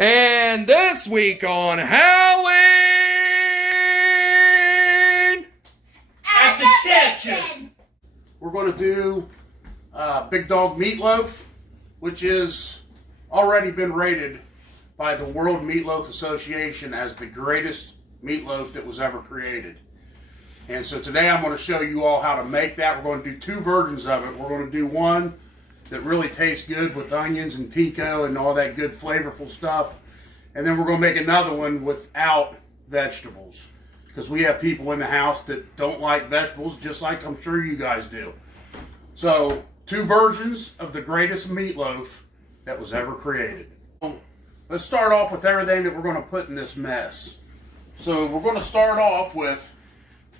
And this week on Halloween at the kitchen, we're going to do Big Dog Meatloaf, which is already been rated by the World Meatloaf Association as the greatest meatloaf that was ever created. And so today I'm going to show you all how to make that. We're going to do two versions of it. We're going to do one that really tastes good with onions and PICO and all that good flavorful stuff. And then we're going to make another one without vegetables, because we have people in the house that don't like vegetables, just like I'm sure you guys do. So, two versions of the greatest meatloaf that was ever created. Let's start off with everything that we're going to put in this mess. So we're going to start off with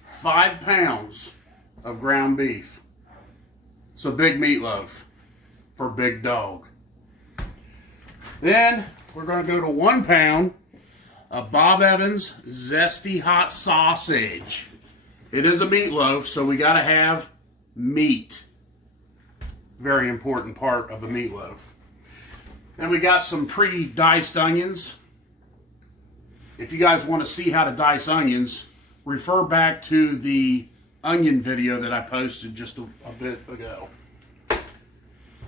5 pounds of ground beef. So big meatloaf for Big Dog. Then we're going to go to 1 pound of Bob Evans Zesty Hot Sausage. It is a meatloaf, so we got to have meat. Very important part of a meatloaf. Then we got some pre-diced onions. If you guys want to see how to dice onions, refer back to the onion video that I posted just a bit ago.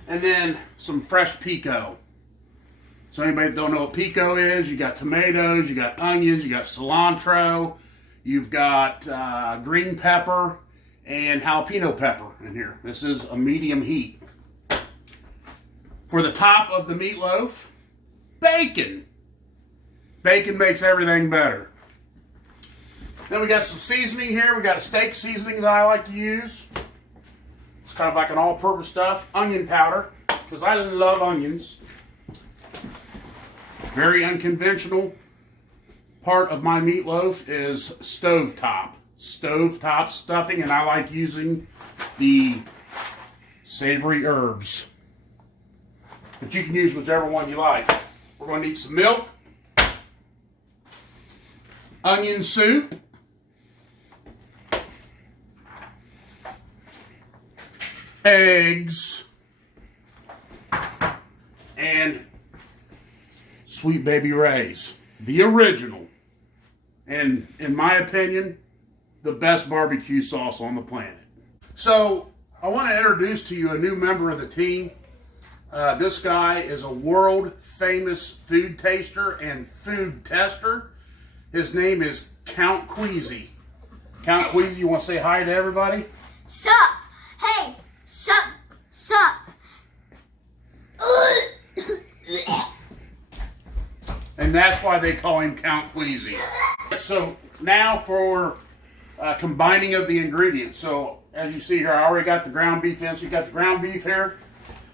And then some fresh PICO. So anybody that don't know what PICO is, you got tomatoes, you got onions, you got cilantro, you've got green pepper and jalapeno pepper in here. This is a medium heat. For the top of the meatloaf, bacon. Bacon makes everything better. Then we got some seasoning here. We got a steak seasoning that I like to use. It's kind of like an all-purpose stuff. Onion powder, because I love onions. Very unconventional part of my meatloaf is stovetop. Stovetop stuffing, and I like using the savory herbs. But you can use whichever one you like. We're going to need some milk, onion soup, eggs, and Sweet Baby Ray's, the original, and in my opinion, the best barbecue sauce on the planet. So I want to introduce to you a new member of the team. This guy is a world famous food taster and food tester. His name is Count Queasy. Count Queasy, you want to say hi to everybody? Sup? Hey, sup? And that's why they call him Count Queasy. So now for combining of the ingredients. So as you see here, I already got the ground beef in. So you got the ground beef here.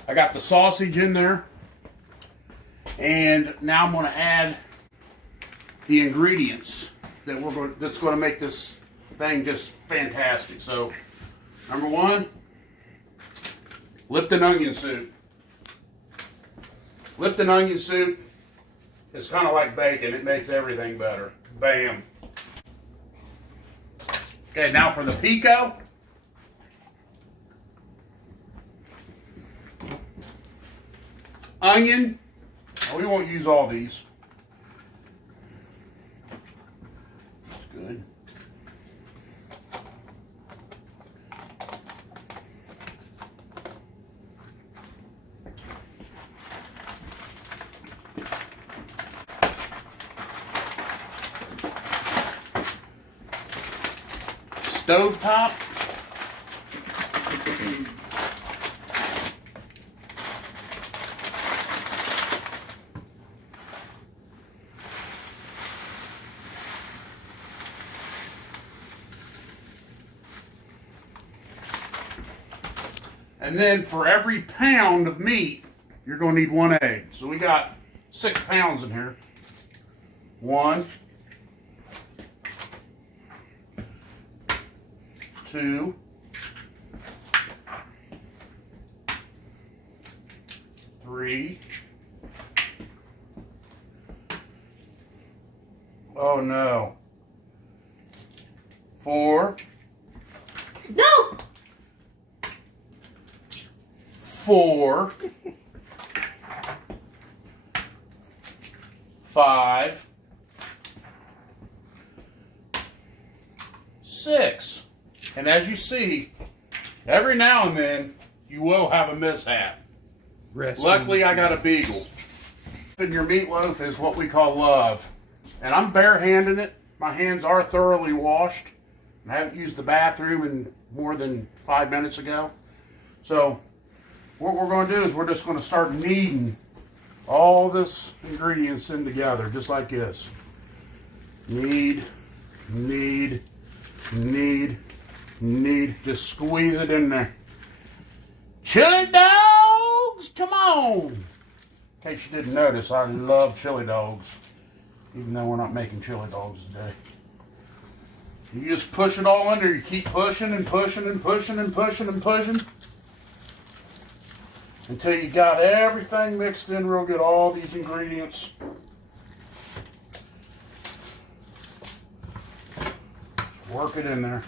I got the sausage in there. And now I'm going to add the ingredients that's going to make this thing just fantastic. So number 1, Lipton onion soup. Lipton onion soup is kind of like bacon. It makes everything better. Bam. Okay, now for the PICO. Onion. Oh, we won't use all these. That's good. Stovetop. And then for every pound of meat, you're going to need 1 egg. So we got 6 pounds in here. 1, 2, 3. Oh no. 4. No! 4. 5, 6. And as you see, every now and then you will have a mishap. Luckily, I got a beagle. And your meatloaf is what we call love. And I'm bare-handing it. My hands are thoroughly washed. I haven't used the bathroom in more than 5 minutes ago. So what we're going to do is we're just going to start kneading all this ingredients in together, just like this. Knead, knead, knead, knead. Just squeeze it in there. Chili dogs, come on. In case you didn't notice, I love chili dogs, even though we're not making chili dogs today. You just push it all under. You keep pushing and pushing and pushing and pushing and pushing until you got everything mixed in real good, all these ingredients. Just work it in there.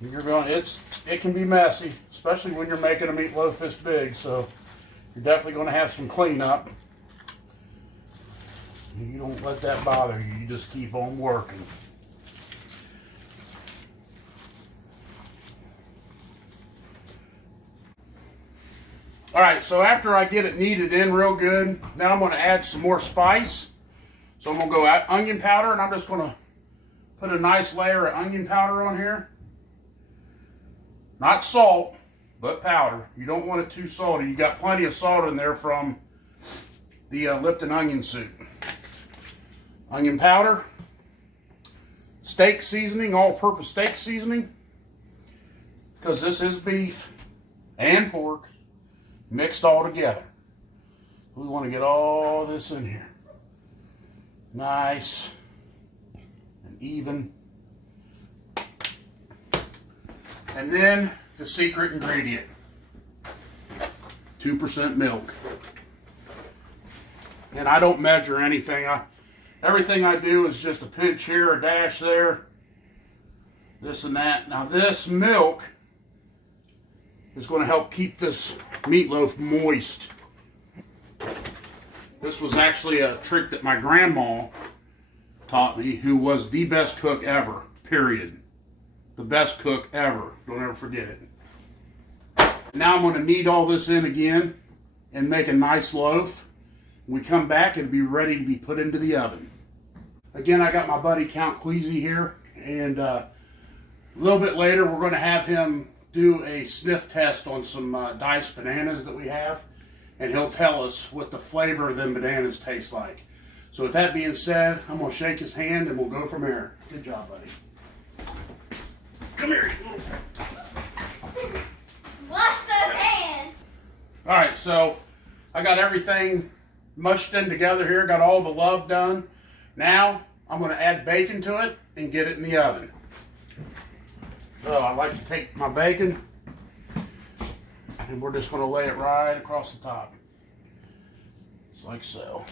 You're going. It can be messy, especially when you're making a meatloaf this big. So you're definitely going to have some cleanup. You don't let that bother you. You just keep on working. All right, so after I get it kneaded in real good, now I'm going to add some more spice. So I'm going to go onion powder, and I'm just going to put a nice layer of onion powder on here. Not salt, but powder. You don't want it too salty. You got plenty of salt in there from the Lipton onion soup. Onion powder, steak seasoning, all-purpose steak seasoning, because this is beef and pork mixed all together. We want to get all this in here. Nice and even. And then the secret ingredient, 2% milk. And I don't measure anything. Everything I do is just a pinch here, a dash there, this and that. Now this milk is going to help keep this meatloaf moist. This was actually a trick that my grandma taught me, who was the best cook ever, period. The best cook ever. Don't ever forget it. Now I'm going to knead all this in again and make a nice loaf. When we come back, it'll be ready to be put into the oven. Again, I got my buddy Count Queasy here, and a little bit later we're going to have him do a sniff test on some diced bananas that we have, and he'll tell us what the flavor of them bananas taste like. So with that being said, I'm going to shake his hand and we'll go from there. Good job, buddy. Come here. Wash those hands. All right, so I got everything mushed in together here, got all the love done. Now I'm going to add bacon to it and get it in the oven. So I like to take my bacon and we're just going to lay it right across the top. Just like so.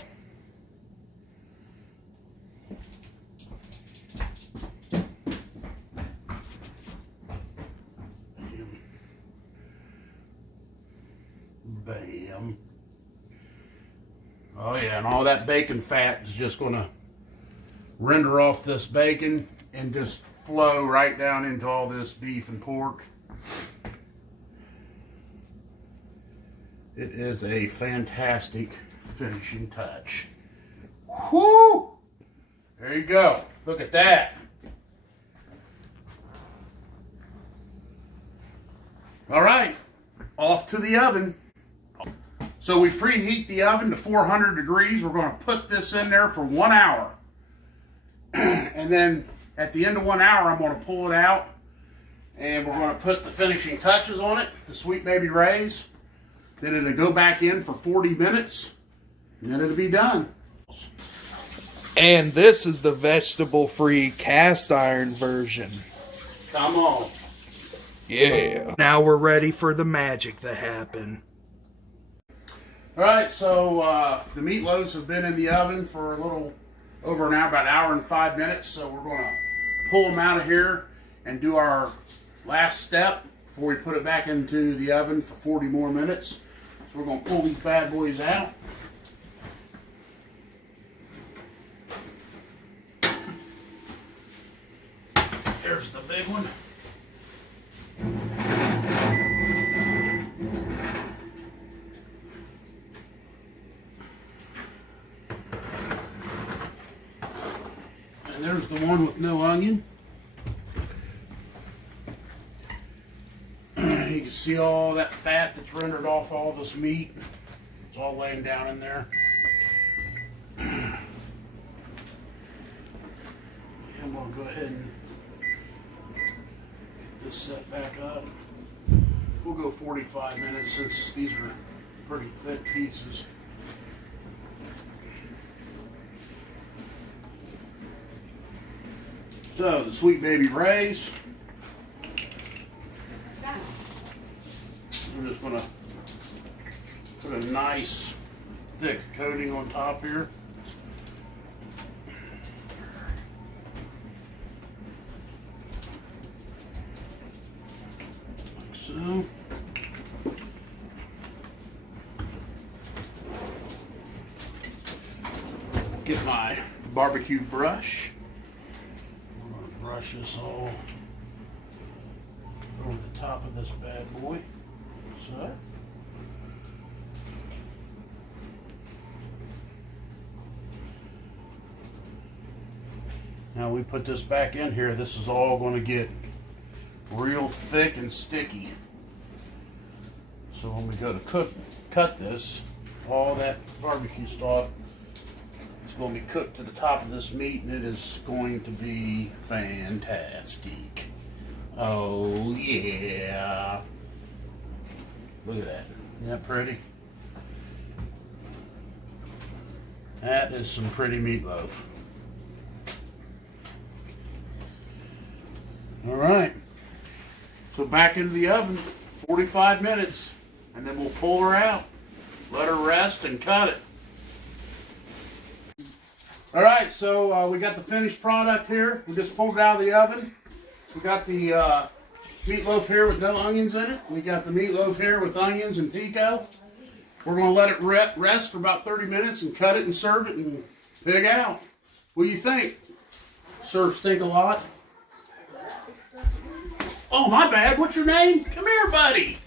Bam. Oh yeah, and all that bacon fat is just going to render off this bacon and just flow right down into all this beef and pork. It is a fantastic finishing touch. Whoo! There you go. Look at that. All right, off to the oven. So we preheat the oven to 400 degrees. We're going to put this in there for 1 hour. And then at the end of 1 hour, I'm going to pull it out and we're going to put the finishing touches on it, the Sweet Baby Ray's. Then it'll go back in for 40 minutes and then it'll be done. And this is the vegetable-free cast iron version. Come on. Yeah. Now we're ready for the magic to happen. All right, so the meatloaves have been in the oven for a little over an hour, about an hour and 5 minutes. So we're going to pull them out of here and do our last step before we put it back into the oven for 40 more minutes. So we're going to pull these bad boys out. There's the big one. And there's the one with no onion. You can see all that fat that's rendered off all this meat. It's all laying down in there. And we'll go ahead and get this set back up. We'll go 45 minutes since these are pretty thick pieces. So the Sweet Baby Rays. I'm just going to put a nice thick coating on top here. Like so. Get my barbecue brush. I'm going to brush this all over the top of this bad boy. So. Now we put this back in here, this is all going to get real thick and sticky. So when we go to cut this, all that barbecue stock is going to be cooked to the top of this meat, and it is going to be fantastic. Oh yeah. Look at that. Isn't that pretty? That is some pretty meatloaf. All right. So back into the oven, 45 minutes, and then we'll pull her out, let her rest, and cut it. All right, so we got the finished product here. We just pulled it out of the oven. We got the meatloaf here with no onions in it. We got the meatloaf here with onions and pico. We're going to let it rest for about 30 minutes and cut it and serve it and pig out. What do you think? Serve stink a lot? Oh, my bad. What's your name? Come here, buddy.